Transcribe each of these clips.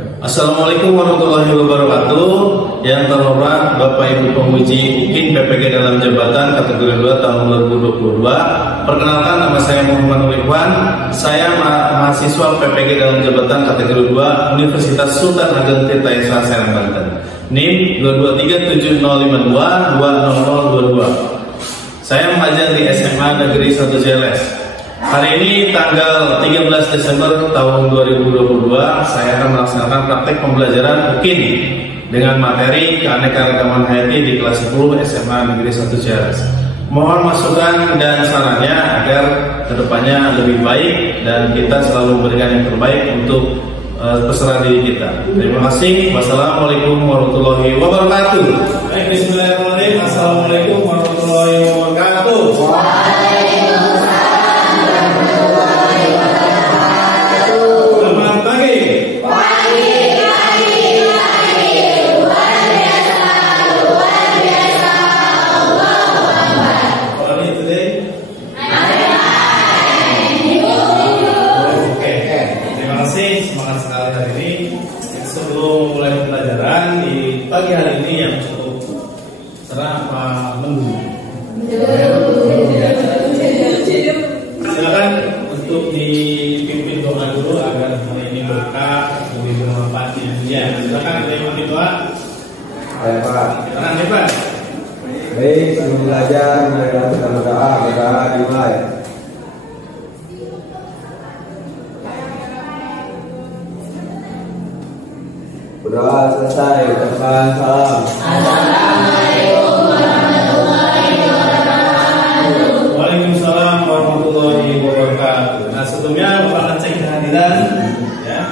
Assalamualaikum warahmatullahi wabarakatuh. Yang terhormat Bapak Ibu Penguji UKIN PPG dalam jabatan kategori 2 tahun 2022. Perkenalkan, nama saya Muhammad Irfan. Saya mahasiswa PPG dalam jabatan kategori 2 Universitas Sultan Ageng Tirta Serang, Banten. NIM 2237052200022. Saya mengajar di SMA Negeri 1 JLS. Hari ini tanggal 13 Desember tahun 2022, saya akan melaksanakan praktek pembelajaran UKIN dengan materi keanekaragaman hayati di kelas 10 SMA Negeri 1 JLS. Mohon masukan dan sarannya agar kedepannya lebih baik dan kita selalu memberikan yang terbaik untuk peserta didik kita. Terima kasih. Wassalamualaikum warahmatullahi wabarakatuh. Bismillahirrahmanirrahim. Assalamualaikum warahmatullahi wabarakatuh. Semangat sekali hari ini. Sebelum mulai pembelajaran di pagi hari ini yang cukup cerah apa mendung? Silakan untuk dipimpin doa dulu agar hari ini berkah lebih bermanfaat di dunia. Silakan dipimpin doa. Baik Pak. Silakan Pak. Baik, sebelum belajar mari kita berdoa dimulai. Berdoa selesai, ucapkan salam. Assalamualaikum warahmatullahi wabarakatuh. Waalaikumsalam warahmatullahi wabarakatuh. Nah, sebelumnya Bapak akan cek kehadiran. Ya.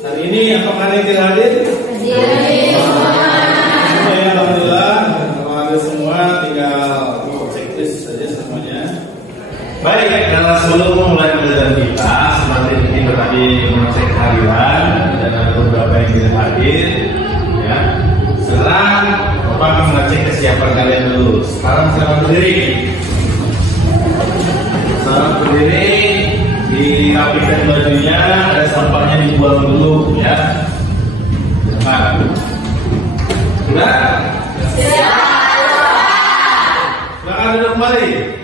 Hari ini apakah ada yang tidak hadir? Ya, alhamdulillah. Kalau ada semua, tinggal checklist saja semuanya. Baik, karena sebelum memulai pembelajaran kita, seperti kita tadi mengecek kehadiran dan ada beberapa yang tidak hadir, ya. Sekarang Bapak akan mengecek kesiapan kalian dulu. Sekarang silakan berdiri. Selamat berdiri, dirapikan bajunya, ada sampahnya dibuang dulu, ya. Silakan. Sudah? Silakan duduk kembali.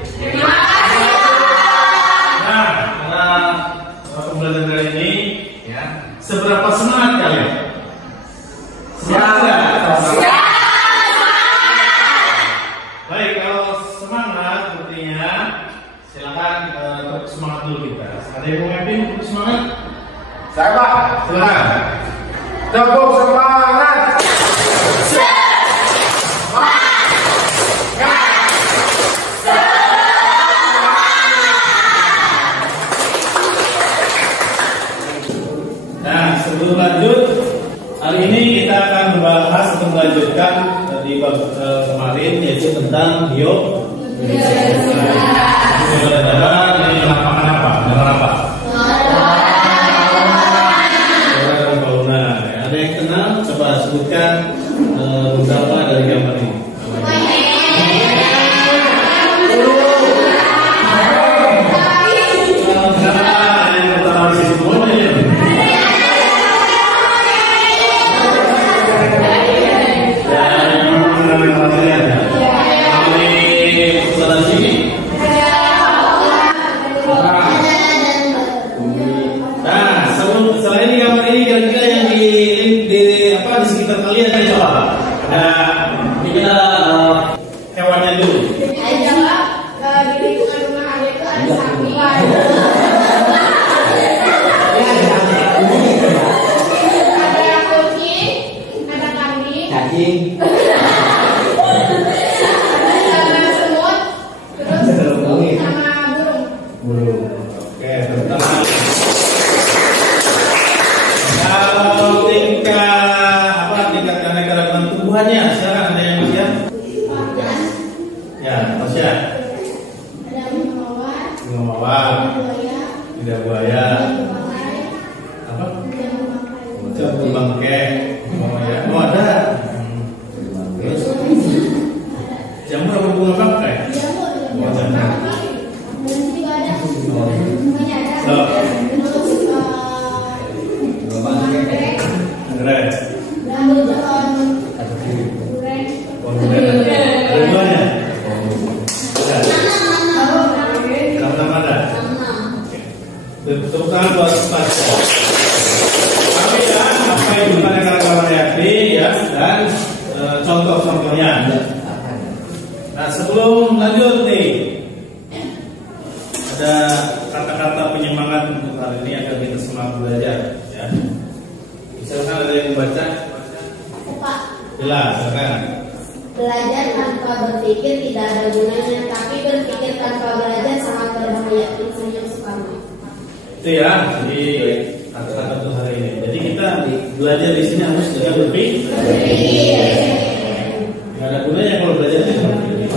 Pembelajaran kali ini, ya, seberapa semangat kalian? Semangat. Baik, kalau semangat artinya silakan tepuk semangat dulu kita. Ada yang mau memimpin tepuk semangat? Saya Pak. Silakan. Tepuk semangat. Nah, sebelum lanjut, hari ini kita akan membahas atau melanjutkan di bab kemarin, yaitu tentang bio. Ini lapangan apa? Dengan apa? Ada yang kenal? Coba sebutkan beberapa dari gambar ini. Hewannya dulu. Di lingkungan rumah ada itu ada sapi. Ada kucing, ada kambing. Ada semut, terus sama burung. Oke, pertama. Kalau tingkat keanekaragaman tumbuhannya, sekarang ada yang bisa? Ya, Tasya. Ada mawar, Mawar, lidah buaya, apa? Bangke, ya. Oh ada. Terus jamur apa bunga bangkai? Oh, jamur. Ada. So, baca. Tapi ya, apa yang dimakan kawan Hayati ya, dan contoh-contohnya. Nah, sebelum lanjut nih, ada kata-kata penyemangat untuk hari ini agar kita semangat belajar. Ya. Silakan ada yang membaca. Pak, Jelas, silakan. belajar tanpa berpikir tidak ada gunanya, tapi berpikir tanpa belajar sangat berbahaya. Insinyur Soekarno. Itu ya, jadi kata-kata untuk hari ini. Jadi kita belajar di sini harus dengan berpikir. Tidak ada gunanya kalau belajar tidak berpikir.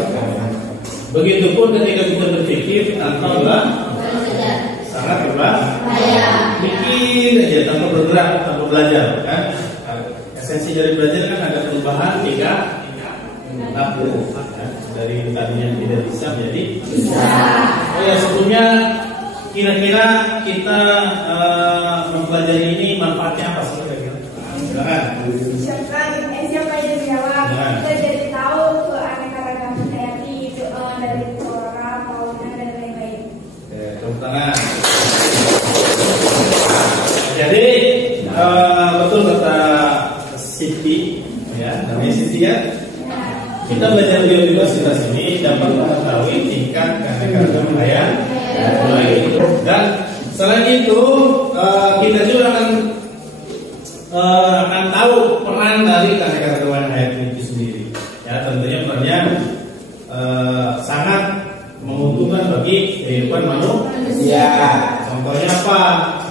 Begitupun ketika kita berpikir tanpa Belajar. sangat berbahaya. Pikir aja tanpa bergerak, tanpa belajar, kan? Esensi dari belajar kan ada perubahan tingkah laku, ya. Dari tadinya tidak bisa menjadi bisa. Oh ya, sebelumnya kira-kira kita mempelajari ini manfaatnya apa sih kira-kira? Silakan. Siapa yang jawab? Ya. Kita jadi tahu keanekaragaman Hayati itu dari flora, fauna dan lain-lain. Oke, tepuk tangan. Jadi betul kata Siti, ya, namanya Siti ya. Kita belajar biodiversitas ini dapat mengetahui tingkat keanekaragaman hayati. Dan selain itu kita juga akan tahu peran dari keanekaragaman hayati itu sendiri. Ya, tentunya perannya sangat menguntungkan bagi kehidupan manusia. Contohnya apa?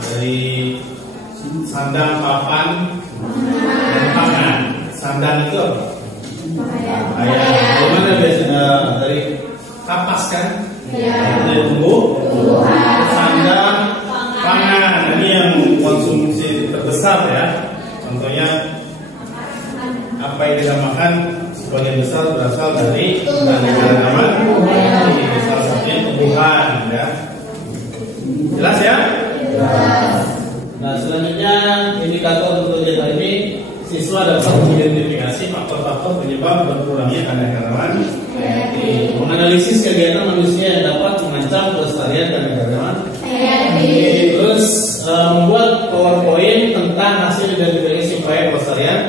Dari sandang, papan, dan pangan. Sandang itu apa? Bagaimana biasanya dari kapas kan? Dari tumbuhan. Sandang, pangan. Ini yang konsumsi terbesar ya. Contohnya apa yang kita makan sebagian besar berasal dari tanaman. Ini salah satunya tumbuhan ya. Jelas ya? Nah, selanjutnya indikator untuk hari ini siswa dapat mengidentifikasi faktor-faktor penyebab berkurangnya keanekaragaman hayati, menganalisis kegiatan manusia yang dapat mengancam kelestarian keanekaragaman hayati, terus membuat PowerPoint tentang hasil identifikasi upaya pelestarian,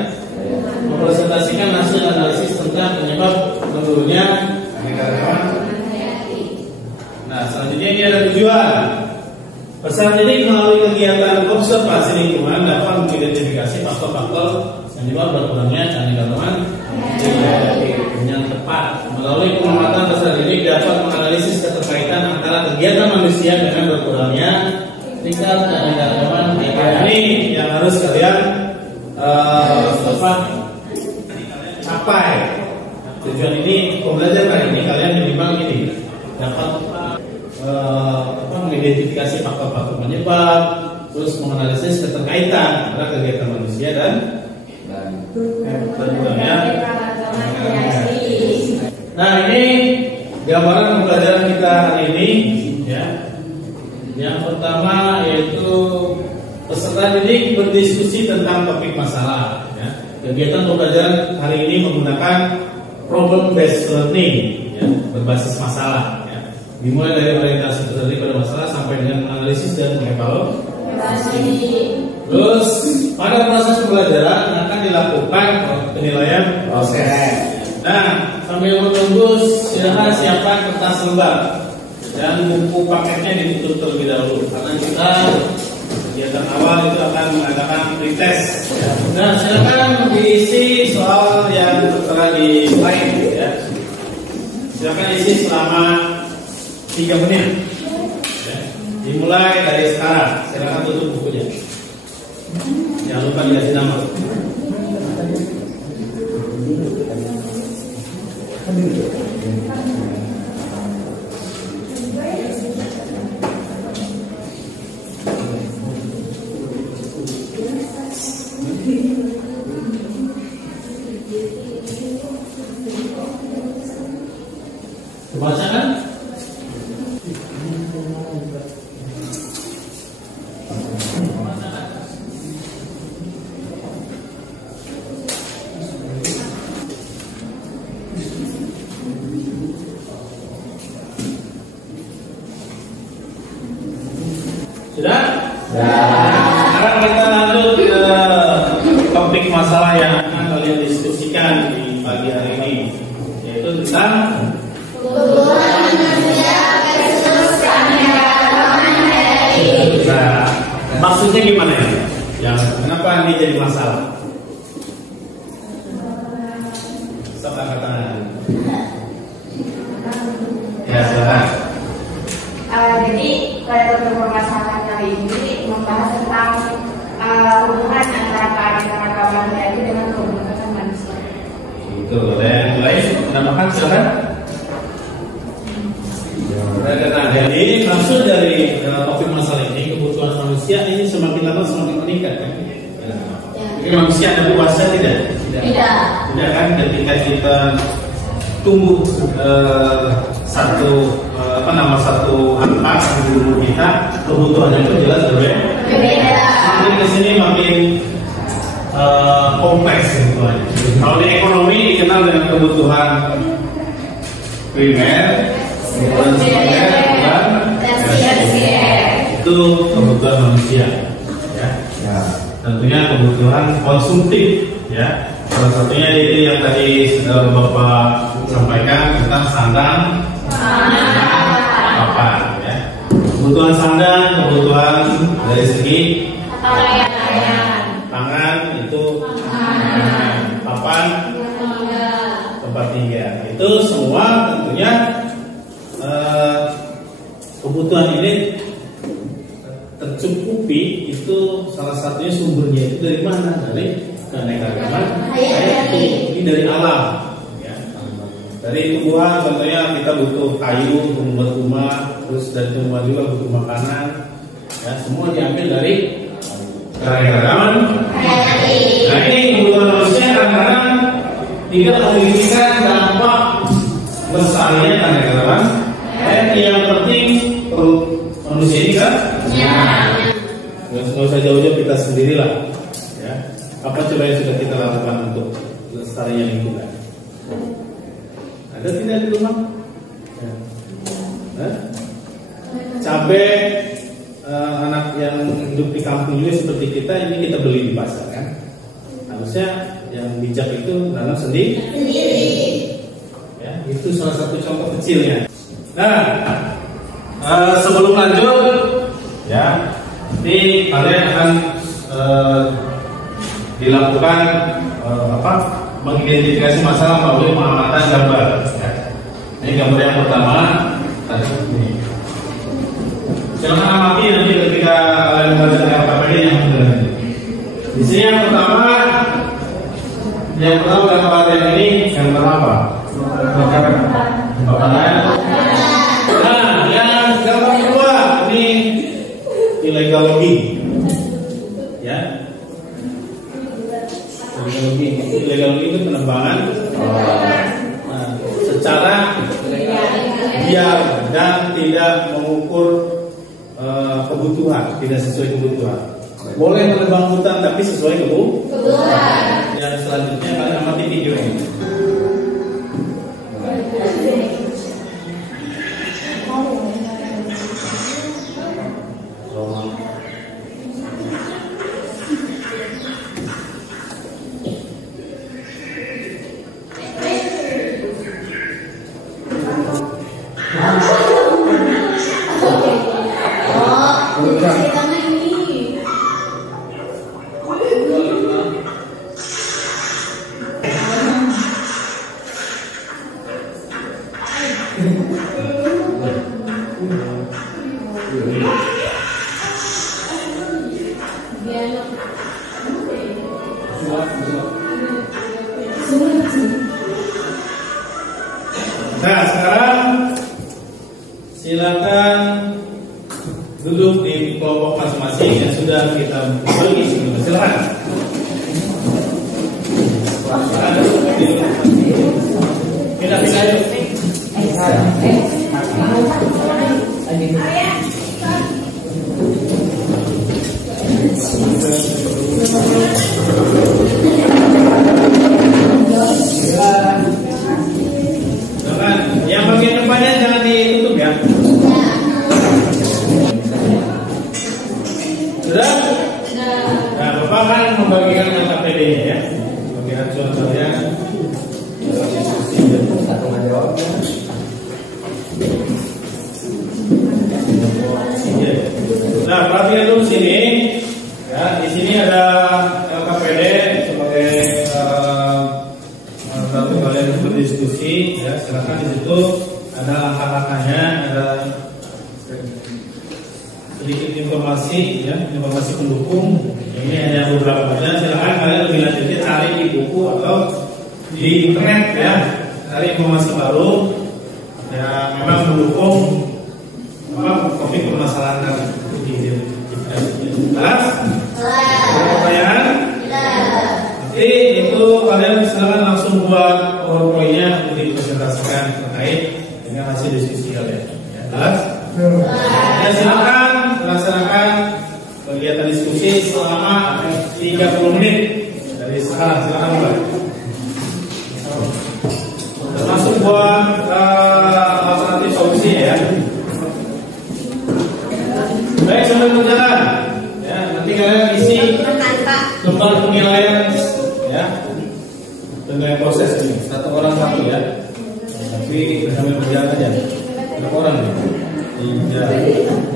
mempresentasikan hasil analisis tentang penyebab menurunnya keanekaragaman hayati. Nah, selanjutnya ini ada tujuan. Peserta didik melalui kegiatan observasi lingkungan dapat mengidentifikasi faktor-faktor penyebab berkurangnya keanekaragaman hayati dengan tepat. Melalui pengamatan peserta didik dapat menganalisis keterkaitan antara kegiatan manusia dengan berkurangnya tingkat keanekaragaman hayati. Ini yang harus kalian capai. Tujuan ini pembelajaran kali ini kalian minimal ini dapat mengidentifikasi faktor-faktor penyebab, terus menganalisis keterkaitan antara kegiatan manusia dan berkurangnya. Nah, ini gambaran pembelajaran kita hari ini ya. Yang pertama yaitu peserta didik berdiskusi tentang topik masalah ya. Kegiatan pembelajaran hari ini menggunakan problem based learning ya, berbasis masalah. Dimulai dari orientasi peserta pada masalah sampai dengan menganalisis dan mengevaluasi. Terus pada proses pembelajaran akan dilakukan penilaian proses. Nah, sambil menunggu silakan siapkan kertas lembar dan buku paketnya ditutup terlebih dahulu karena kita kegiatan awal itu akan mengadakan pretest. Nah, silakan diisi soal yang tertera di slide ya. Silakan isi selama 3 menit ya. Dimulai dari sekarang. Silakan tutup bukunya. Jangan lupa dikasih nama. Kebaca kan? Sudah? tentang Kebutuhan manusia versus keanekaragaman hayati. Nah, maksudnya gimana ya? Yang kenapa ini jadi masalah? Sok angkat tangan. Ya, silakan. Jadi pada permasalahan kali ini membahas tentang hubungan antara keanekaragaman hayati dengan kebutuhan manusia. Itu ada mulai menambahkan silakan. Jadi maksud dari topik masalah ini, kebutuhan manusia ini semakin lama semakin meningkat kan? Jadi manusia ada puasa tidak? Tidak kan? Ketika kita tumbuh satu angka di tubuh kita, kebutuhannya itu jelas berbeda. Makin kesini makin kompleks kebutuhannya. Kalau di ekonomi dikenal dengan kebutuhan primer, itu kebutuhan manusia, ya. Tentunya kebutuhan konsumtif, ya. Salah satunya itu yang tadi Bapak sampaikan tentang sandang, papan, ya. Kebutuhan sandang, kebutuhan dari segi pangan itu, papan, tempat tinggal, itu semua tentunya kebutuhan ini tercukupi. Itu salah satunya sumbernya itu dari mana? Dari keanekaragaman hayati. Ini dari alam, ya. Dari tumbuhan contohnya kita butuh kayu untuk membuat rumah, terus dari tumbuhan juga butuh makanan, ya. Semua diambil dari keanekaragaman hayati. Nah, ini kebutuhan manusia karena tidak memikirkan dampak besarnya keanekaragaman hayati. Yang penting manusia ini kan nggak usah jauh-jauh, kita sendirilah, ya. Apa coba yang sudah kita lakukan untuk lestarinya lingkungan? Ada tidak di rumah? Cabai anak yang hidup di kampung juga seperti kita, ini kita beli di pasar kan? Harusnya yang bijak itu nanam sendiri. Ya, itu salah satu contoh kecilnya. Nah, sebelum lanjut, ya, ini kalian akan dilakukan mengidentifikasi masalah melalui pengamatan gambar. Ya. Ini gambar yang pertama tadi ini. Silakan amati nanti ketika kalian membaca LKPD yang benar. Di sini yang pertama gambar yang ini gambar apa? Nah, yang gambar kedua ini illegal logging, ya. Illegal logging itu penebangan secara biar dan tidak mengukur kebutuhan, tidak sesuai kebutuhan. Boleh menebang hutan tapi sesuai kebutuhan. Yang selanjutnya kalian amati video ini. Nah, sekarang silakan duduk di kelompok masing-masing yang sudah kita bagi sebelumnya. Silakan. Pindah-pindah yuk. Yang bagian depannya jangan ditutup ya. Sudah? Nah, Bapak kan membagikan LKPD-nya ya. Bagian contohnya. jawabnya. Nah, perhatikan dulu sini. Ya, di sini ada LKPD sebagai satu kalian berdiskusi. Ya, silakan di situ ada angka-angkanya, ada sedikit informasi, ya, informasi pendukung. Ini hanya beberapa saja. Silakan kalian lebih lanjutnya cari di buku atau di internet, ya, cari informasi baru. Ya, memang mendukung topik permasalahan ini. Jelas? Pertanyaan? Jadi itu kalian silakan langsung buat PowerPoint-nya untuk dipresentasikan terkait dengan hasil diskusi kalian. Ya, jelas? Ya, silakan laksanakan kegiatan diskusi selama 30 menit dari sekarang. Silakan mulai. Termasuk buat alternatif solusi, ya. Baik, sambil berjalan, ya, nanti kalian isi lembar penilaian, ya, dengan proses ini satu orang satu, ya. Tapi sambil berjalan aja. Berapa orang nih? 3.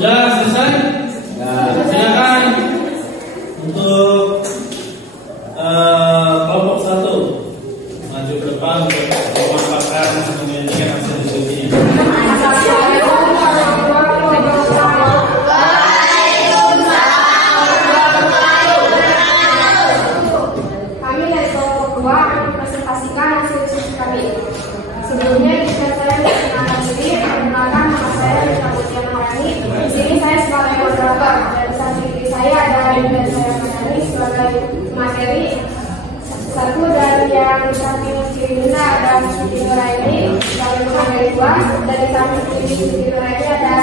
Sudah selesai? Silakan untuk kelompok 1 maju ke depan untuk memaparkan menyajikan hasil diskusinya. Kami dari kelompok 2 akan mempresentasikan hasil diskusi kami. Sebelumnya jika saya memperkenalkan diri, perkenalkan nama saya Rita Putri Maharani. Di sini saya sebagai moderator dan di samping diri saya ada dan saya Maharani sebagai materi. Satu dari yang di samping kiri kita ada Siti Nuraini sebagai materi 2 dan di samping kiri Siti Nuraini ada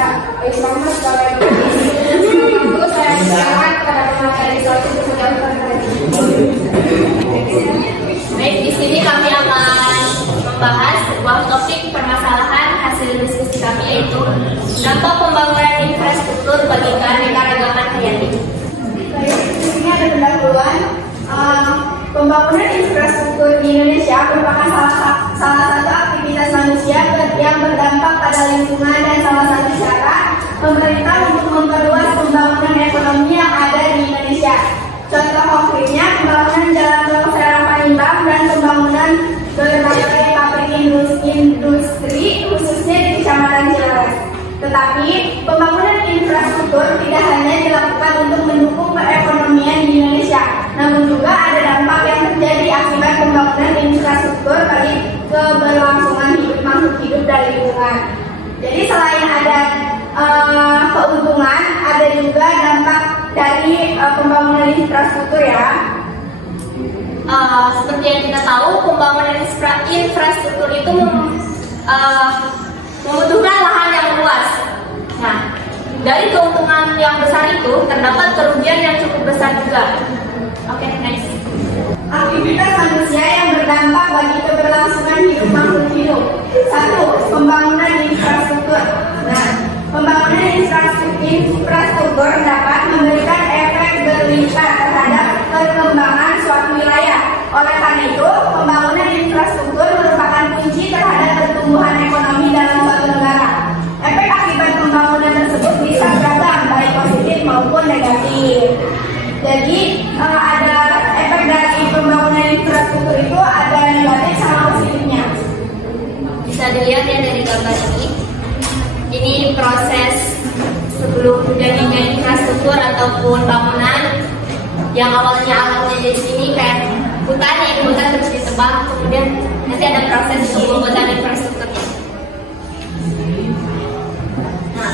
Islam sebagai penulis. Lalu saya silakan kepada materi 1 untuk menjelaskan. Baik, di sini kami akan membahas sebuah topik permasalahan hasil diskusi kami, yaitu dampak pembangunan infrastruktur bagi keanekaragaman hayati. Baik, di sini ada pendahuluan. Pembangunan infrastruktur di Indonesia merupakan salah satu aktivitas manusia yang berdampak pada lingkungan dan salah satu cara pemerintah untuk memperluas pembangunan ekonomi yang ada di Indonesia. Contoh konkretnya pembangunan jalan tol Serang Palembang dan pembangunan berbagai pabrik industri khususnya di Kecamatan Cileres. Tetapi pembangunan infrastruktur tidak hanya dilakukan untuk mendukung perekonomian di Indonesia, namun juga ada dampak yang terjadi akibat pembangunan infrastruktur bagi keberlangsungan hidup makhluk hidup dan lingkungan. Jadi selain ada keuntungan, ada juga dampak dari pembangunan infrastruktur, ya. Seperti yang kita tahu, pembangunan infrastruktur itu membutuhkan lahan yang luas. Nah, dari keuntungan yang besar itu terdapat kerugian yang cukup besar juga. Oke, next. Aktivitas manusia yang berdampak bagi keberlangsungan hidup makhluk hidup. 1. Pembangunan infrastruktur. Nah, pembangunan infrastruktur dapat memberikan efek berlipat terhadap perkembangan suatu wilayah. Oleh karena itu, pembangunan infrastruktur merupakan kunci terhadap pertumbuhan ekonomi dalam suatu negara. Efek akibat pembangunan tersebut bisa beragam, baik positif maupun negatif. Jadi ada efek dari pembangunan infrastruktur itu ada negatif sama positifnya. Bisa dilihat ya dari gambar ini. Ini proses sebelum jadinya infrastruktur ataupun bangunan yang awalnya alamnya di sini kayak hutan terus ditebang, kemudian nanti ada proses pembuatan infrastrukturnya. Nah,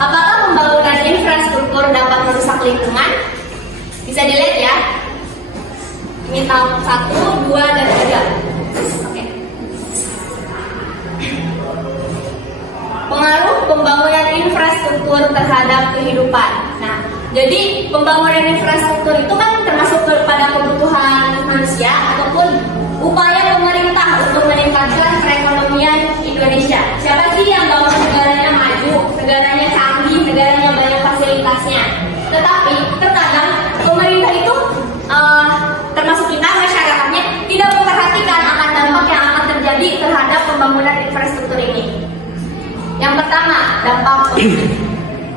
apakah pembangunan infrastruktur dapat merusak lingkungan? Bisa dilihat ya. Ini tahap 1, 2, dan 3. Oke. Pengaruh pembangunan infrastruktur terhadap kehidupan. Nah, jadi pembangunan infrastruktur itu kan termasuk kepada kebutuhan manusia ataupun upaya pemerintah untuk meningkatkan perekonomian Indonesia. Siapa sih yang mau negaranya maju, negaranya canggih, negaranya banyak fasilitasnya? Tetapi terkadang pemerintah itu termasuk kita masyarakatnya tidak memperhatikan akan dampak yang akan terjadi terhadap pembangunan infrastruktur ini. Yang pertama, dampak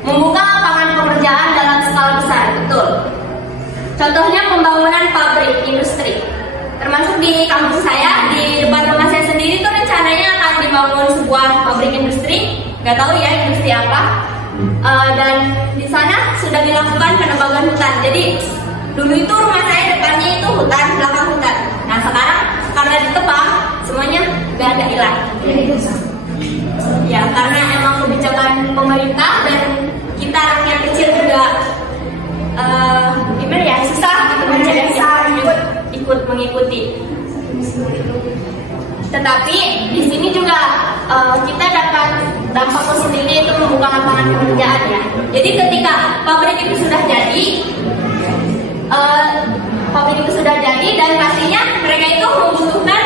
membuka lapangan pekerjaan dalam skala besar, betul. Contohnya pembangunan pabrik industri. Termasuk di kampus saya, di depan rumah saya sendiri tuh rencananya akan dibangun sebuah pabrik industri. Gak tahu ya industri apa. Dan di sana sudah dilakukan penebangan hutan. Jadi dulu itu rumah saya depannya itu hutan, belakang hutan. Nah sekarang karena ditebang semuanya gak ada hilang. Ya karena emang kebijakan pemerintah dan kita rakyat kecil juga gimana ya susah gitu ikut mengikuti. Tetapi di sini juga kita dapat dampak positifnya itu membuka lapangan pekerjaan ya. Jadi ketika pabrik itu sudah jadi, dan pastinya mereka itu membutuhkan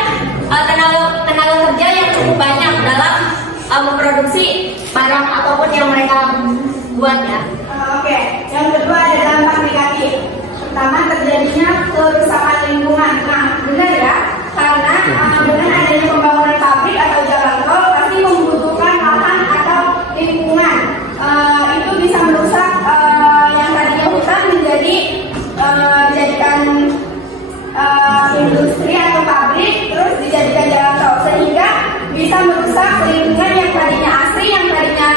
tenaga kerja yang cukup banyak dalam memproduksi barang ataupun yang mereka buat ya. Oke, yang kedua ada dampak negatif. Pertama, terjadinya kerusakan lingkungan. Nah, benar ya, karena dengan adanya pembangunan pabrik atau jalan tol pasti membutuhkan lahan atau lingkungan. Itu bisa merusak yang tadinya hutan menjadi dijadikan industri atau pabrik, terus dijadikan jalan tol, sehingga bisa merusak lingkungan yang tadinya asri, yang tadinya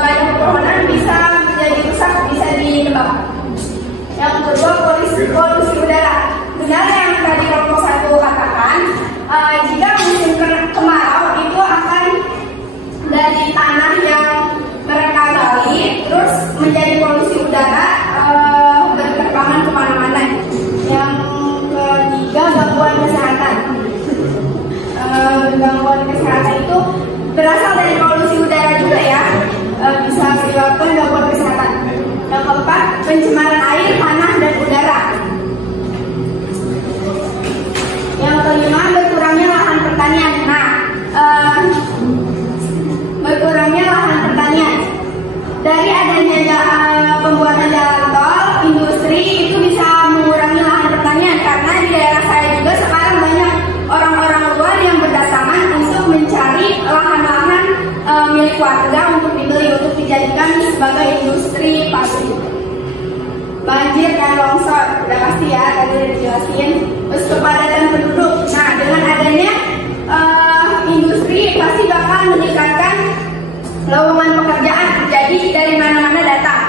banyak pepohonan bisa menjadi rusak, bisa ditebang. Yang kedua, polusi udara. Benar yang tadi kelompok 1 katakan, jika musim kemarau itu akan dari tanah yang mereka gali terus menjadi polusi udara, berterbangan kemana-mana. Yang ketiga, gangguan kesehatan. Gangguan kesehatan itu berasal dari polusi udara juga ya, bisa menyebabkan gangguan kesehatan. Yang keempat, pencemaran air, tanah, dan udara. Yang kelima, berkurangnya lahan pertanian. Nah, berkurangnya lahan pertanian dari adanya pembuatan jalan tol, industri itu bisa mengurangi lahan pertanian, karena di daerah saya juga sekarang banyak orang-orang luar yang berdatangan untuk mencari lahan-lahan milik warga untuk dibeli, untuk dijadikan sebagai industri pabrik. Banjir dan longsor, udah pasti ya, tadi udah dijelasin. Terus kepadatan penduduk. Nah, dengan adanya industri pasti bakal meningkatkan lowongan pekerjaan. Jadi dari mana-mana datang.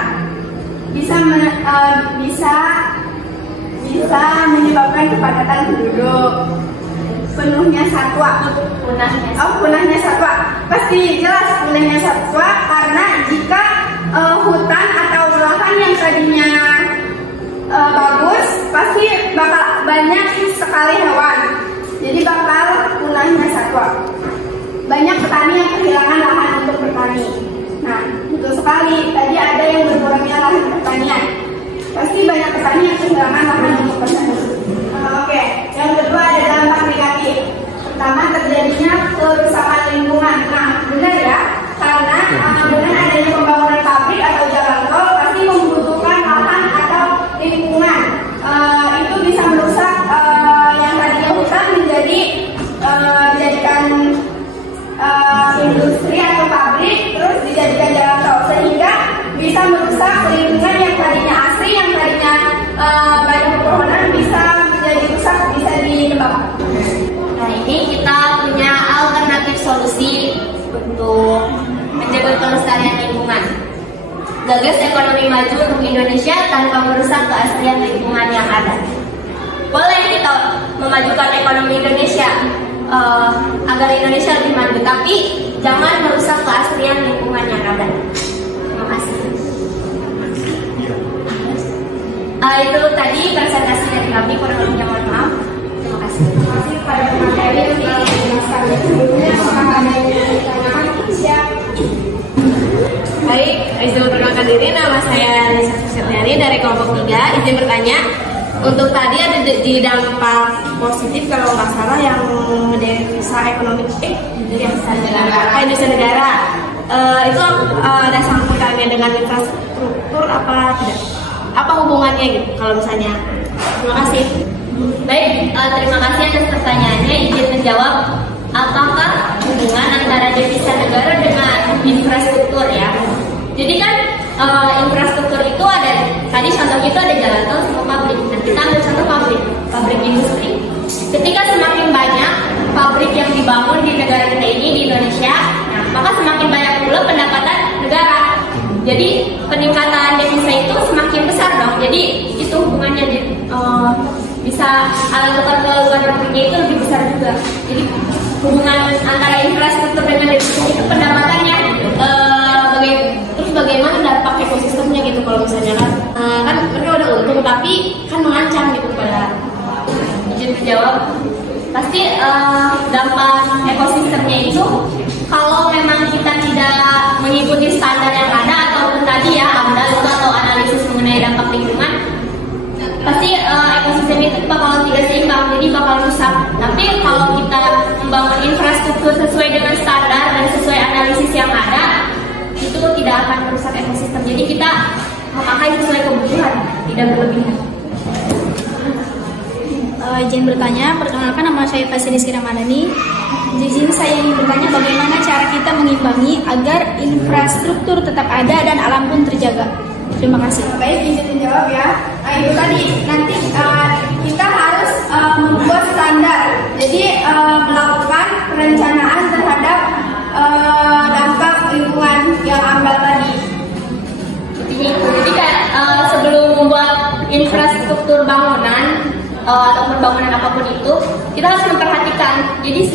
Bisa menyebabkan kepadatan penduduk. Punahnya satwa. Punahnya satwa. Pasti jelas punahnya satwa, karena jika hutan atau lahan yang tadinya bagus, pasti bakal banyak sekali hewan. Jadi bakal punahnya satwa. Banyak petani yang kehilangan lahan untuk bertani. Nah, betul sekali. Tadi ada yang berkurangnya lahan pertanian. Pasti banyak petani yang kehilangan lahan untuk bertani. Oke, yang kedua ada dampak negatif. Pertama, terjadinya kerusakan lingkungan. Nah, benar ya, karena dengan adanya pembangunan pabrik atau jalan tol pasti membutuhkan lahan atau lingkungan. Itu bisa merusak yang tadinya hutan menjadi dijadikan industri atau pabrik, terus gagas ekonomi maju untuk Indonesia tanpa merusak keaslian lingkungan yang ada. Boleh kita memajukan ekonomi Indonesia agar Indonesia lebih maju, tapi jangan merusak keaslian lingkungan yang ada. Terima kasih. Itu tadi presentasi dari kami, kurang lebihnya mohon maaf. Terima kasih. Terima kasih kepada pemateri yang dijelaskan. Sebelumnya, apakah ada yang ditanyakan? Siap. Baik, izin memperkenalkan diri, nama saya Nisa Susiani dari kelompok 3. Izin bertanya, untuk tadi ada di dampak positif kalau nggak salah yang devisa ekonomi Indonesia negara. Itu ada sangkutannya dengan infrastruktur apa tidak? Apa hubungannya gitu kalau misalnya? Terima kasih. Baik, terima kasih atas pertanyaannya. Izin menjawab, apakah hubungan antara devisa negara dengan infrastruktur ya? Jadi kan infrastruktur itu ada, tadi contohnya itu ada jalan tol sama pabrik. Nah, kita ambil contoh pabrik industri. Ketika semakin banyak pabrik yang dibangun di negara kita ini, di Indonesia, nah, maka semakin banyak pula pendapatan negara. Jadi peningkatan devisa itu semakin besar dong. Jadi itu hubungannya bisa alat tukar ke luar negerinya itu lebih besar juga. Jadi hubungan antara infrastruktur dengan devisa itu pendapatannya terus bagaimana dampak ekosistemnya gitu kalau misalnya kan mereka udah untung tapi kan mengancam gitu pada. Izin menjawab, pasti dampak ekosistemnya itu kalau memang kita tidak mengikuti standar yang ada ataupun tadi ya AMDAL atau analisis mengenai dampak lingkungan, pasti ekosistem itu bakal tidak seimbang, jadi bakal rusak. Tapi kalau kita membangun infrastruktur sesuai dengan standar dan sesuai analisis yang ada, itu tidak akan merusak ekosistem. Jadi kita memakai sesuai kebutuhan, tidak berlebihan. Izin bertanya, perkenalkan nama saya Fasilis Ramadhani. Di sini saya ingin bertanya bagaimana cara kita mengimbangi agar infrastruktur tetap ada dan alam pun terjaga. Terima kasih. Baik, izin menjawab ya. Itu tadi nanti kita harus membuat standar. Jadi melakukan perencanaan terhadap dampak lingkungan yang AMDAL tadi. Jadi kayak sebelum membuat infrastruktur bangunan atau bangunan apapun itu, kita harus memperhatikan. Jadi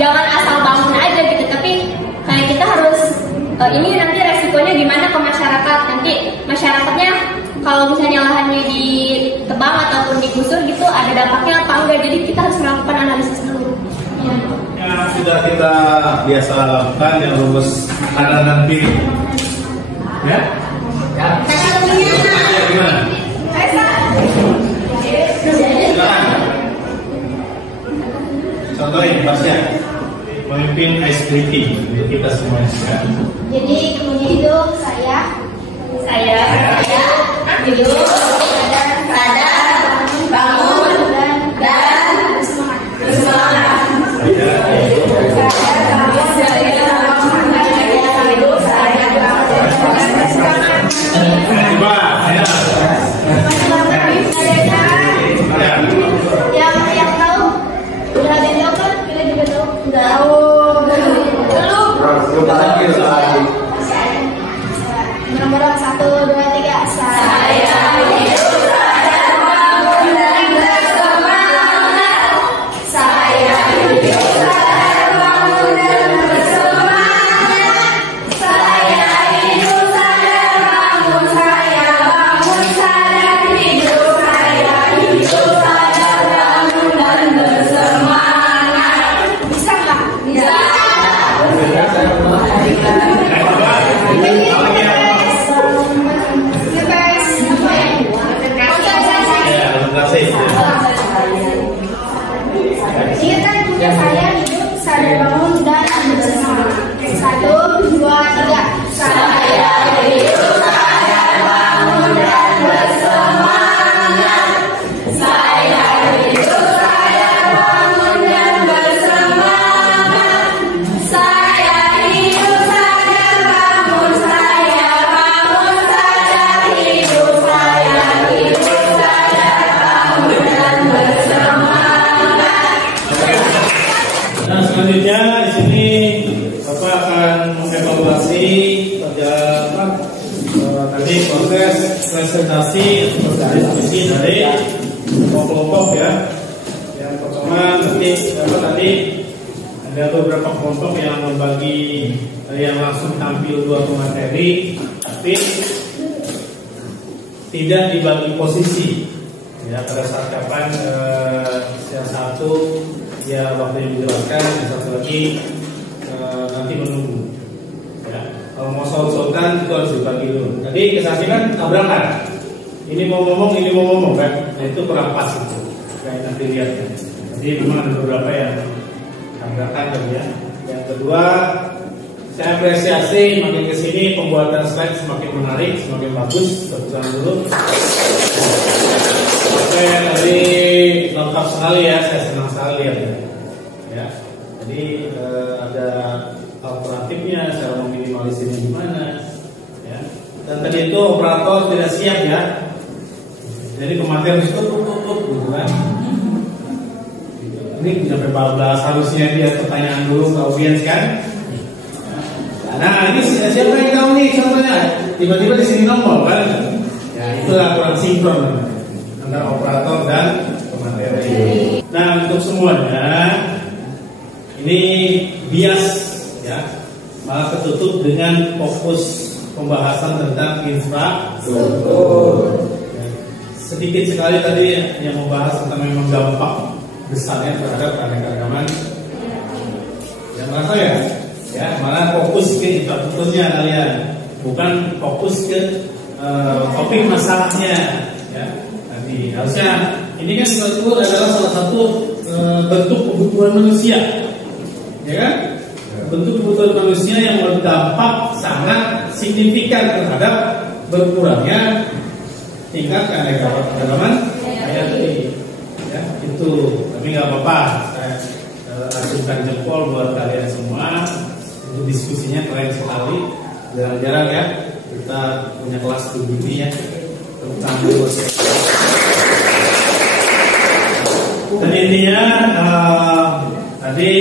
jangan asal bangun aja gitu, tapi kayak kita harus ini nanti resikonya gimana ke masyarakat. Nanti masyarakatnya kalau misalnya lahannya ditebang ataupun digusur gitu, ada dampaknya apa enggak. Jadi kita harus melakukan analisis dulu. Yang sudah kita biasa lakukan yang rumus kanan dan kiri, ya? Ya. Gimana? Silakan. Contohnya, Pasya, memimpin ice breaking untuk kita semuanya. Ya. Jadi kemudian itu saya duduk, sadar, bangun, dan bersemangat. yang tahu udah ada yang tahu kan? Kita juga tahu. Nomor 1, 2, 3. Saya hidup sadar bangun dan bersemangat. Saya hidup sadar bangun dan bersemangat. Saya hidup sadar bangun, saya bangun sadar hidup. Saya hidup sadar bangun dan bersemangat. Bisa nggak? Bisa. Ingatkan juga saya hidup sadar bangun dan bersemangat. 1, 2, 3. Saya hidup sadar bangun dan bersemangat. Saya hidup sadar bangun dan bersemangat. Saya hidup sadar bangun, saya bangun sadar hidup. Saya hidup sadar bangun dan bersemangat. Nah, selanjutnya di sini Bapak akan mengevaluasi perjalanan tadi proses presentasi diskusi dari kelompok-kelompok ya. Yang pertama tadi ada beberapa kelompok yang membagi yang langsung tampil dua materi, tapi tidak dibagi posisi. Ya, pada saat kapan yang satu ya waktu yang dijelaskan, yang satu lagi nanti menunggu. Ya, kalau mau soal-soalkan itu harus dibagi dulu. Tadi kesaksian tabrakan. Ini mau ngomong kan? Nah, itu kurang pas itu. Kayak nanti lihat. Ya. Jadi memang ada beberapa yang tabrakan kan ya. Yang kedua, saya apresiasi makin kesini pembuatan slide semakin menarik, semakin bagus. Teruskan dulu. Oke, tadi lengkap sekali ya, saya senang sekali lihat ya. Jadi ada alternatifnya, cara meminimalisirnya gimana ya. Dan tadi itu operator tidak siap ya. Jadi kematian itu gitu kan. Ini sampai 14 harusnya dia pertanyaan dulu ke audiens kan. Nah ini siapa yang tahu nih contohnya? Tiba-tiba di sini nongol kan? Ya itulah kurang sinkron antara operator dan pemateri. Nah untuk semuanya ini bias ya, malah ketutup dengan fokus pembahasan tentang infrastruktur. Ya, sedikit sekali tadi yang membahas tentang memang dampak besarnya terhadap keanekaragaman. Yang merasa ya malah fokus ke infrastrukturnya kalian, bukan fokus ke topik masalahnya. Ya, nanti harusnya ini kan infrastruktur adalah salah satu bentuk kebutuhan manusia, ya kan? Bentuk kebutuhan manusia yang berdampak sangat signifikan terhadap berkurangnya tingkat keanekaragaman hayati. Ya, itu. Tapi nggak apa-apa. Saya acungkan jempol buat kalian semua. Untuk diskusinya keren sekali. Jarang-jarang ya kita punya kelas begini ya. Tentang dan intinya tadi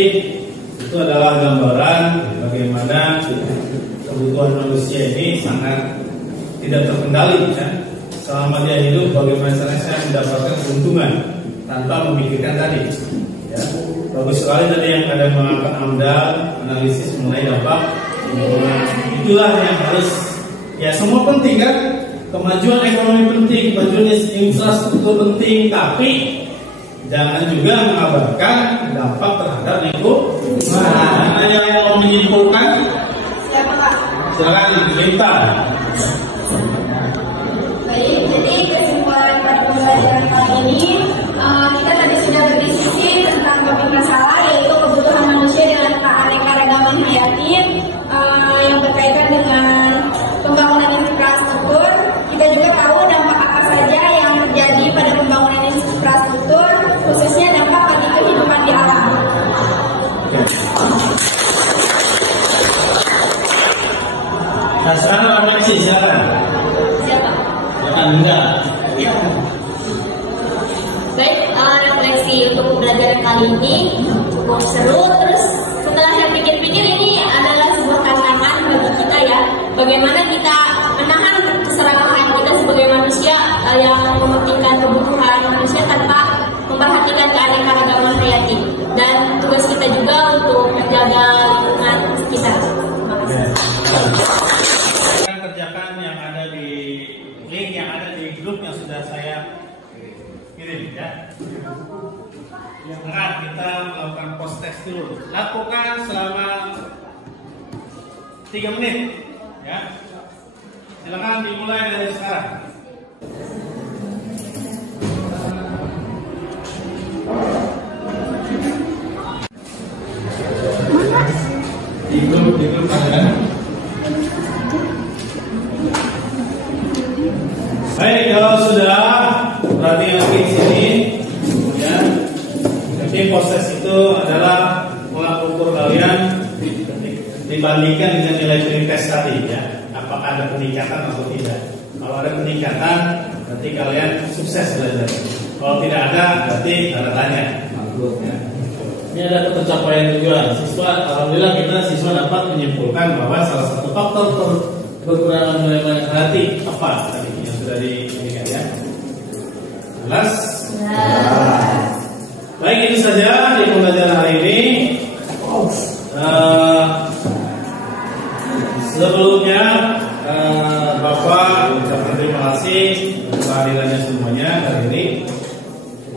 itu adalah gambaran bagaimana kebutuhan manusia ini sangat tidak terkendali kan. Selama dia hidup bagaimana caranya saya mendapatkan keuntungan tanpa memikirkan tadi ya. Bagus sekali tadi yang ada mengangkat AMDAL, analisis mengenai dampak lingkungan. Itulah yang harus ya, semua penting kan. Kemajuan ekonomi penting, kemajuan infrastruktur penting, tapi jangan juga mengabaikan dampak terhadap lingkungan. Nah, ada yang mau menyimpulkan? Siapa Pak? Silakan diminta. Baik, jadi kesimpulan pada pembelajaran kali ini kita tadi sudah berdiskusi tentang topik masalah yaitu kebutuhan manusia dengan keanekaragaman hayati yang berkaitan dengan pembangunan infrastruktur. Kita juga tahu dampak apa saja yang terjadi pada pembangunan infrastruktur, khususnya dampak bagi kehidupan di alam. Nah, sekarang refleksi silakan. Silakan enggak. Baik, refleksi untuk pembelajaran kali ini cukup seru. Terus setelah saya pikir-pikir, ini adalah sebuah tantangan bagi kita ya. Bagaimana kita menahan keserakahan kita sebagai manusia yang mementingkan kebutuhan manusia tanpa memperhatikan keanekaragaman hayati. Dan tugas kita juga untuk menjaga lingkungan sekitar. Terima kasih. Kerjakan yang ada di link yang ada di grup yang sudah saya kirim ya. Sekarang kita melakukan post test dulu. Lakukan selama 3 menit ya. Silakan dimulai dari sekarang. Di grup ada. Baik, kalau sudah berarti lagi di sini ya. Jadi proses itu adalah mengukur ukur kalian dibandingkan dengan nilai pretest tadi ya. Apakah ada peningkatan atau tidak? Kalau ada peningkatan berarti kalian sukses belajar. Kalau tidak ada berarti tanda tanya. Ya. Ini ada pencapaian tujuan siswa. Alhamdulillah kita siswa dapat menyimpulkan bahwa salah satu faktor kekurangan banyak hati apa tadi yang sudah diberikan ya? Jelas? Baik, itu saja di pembelajaran hari ini. Sebelumnya Bapak ucapkan terima kasih kehadirannya semuanya hari ini.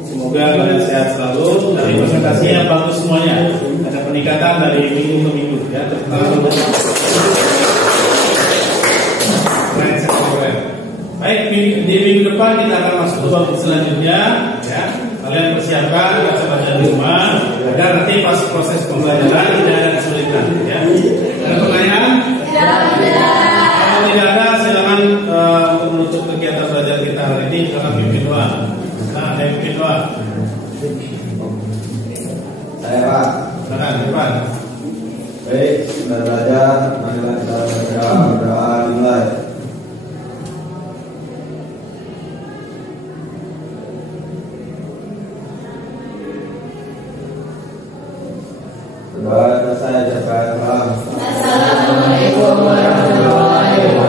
Semoga kalian sehat selalu. Dari presentasinya bagus semuanya. Ada peningkatan dari minggu ke minggu ya. Baik, di minggu depan kita akan masuk ke bab selanjutnya ya. Kalian persiapkan baca-baca di rumah agar nanti pas proses pembelajaran tidak ada kesulitan ya. Ada pertanyaan? Kalau tidak ada, silakan untuk menutup kegiatan belajar kita hari ini karena pimpin doa. Nah, pimpin doa. Saya Pak. Silakan, depan. Baik, sudah belajar. Marilah kita berdoa dimulai. Berdoa saya cepat. Assalamualaikum warahmatullahi wabarakatuh.